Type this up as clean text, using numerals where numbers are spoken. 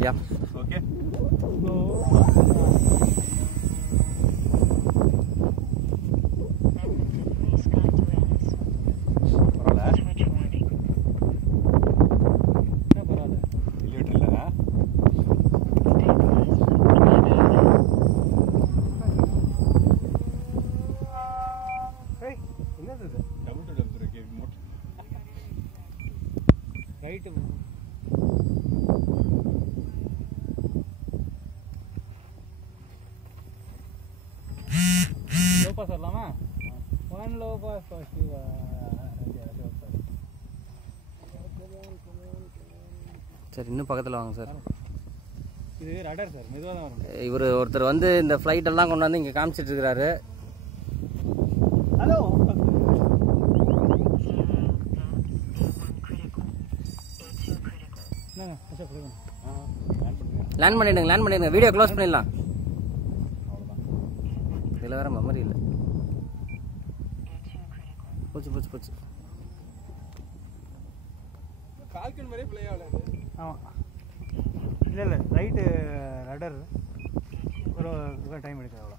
Yeah. Okay. Right. Low pass வரலாமா? One low pass first. சரி இன்னும் பக்கத்தில் வாங்க சார். இது ரடர் சார், மெதுவாக தான் வரும். இவர் ஒருத்தர் வந்து இந்த ஃப்ளைட் எல்லாம் கொண்டு வந்து இங்கே காமிச்சிட்டு இருக்கிறாரு. ஹலோ. லேண்ட் பண்ணிடுங்க வீடியோ க்ளோஸ் பண்ணிடலாம். இதில் வேறு மெமரி இல்லை. போச்சு ஃபால்கன் மாதிரியே ப்ளே ஆகல. ஆமாம், இல்லை ரைட்டு ரடர் ஒரு டைம் எடுக்குது அவ்வளோ.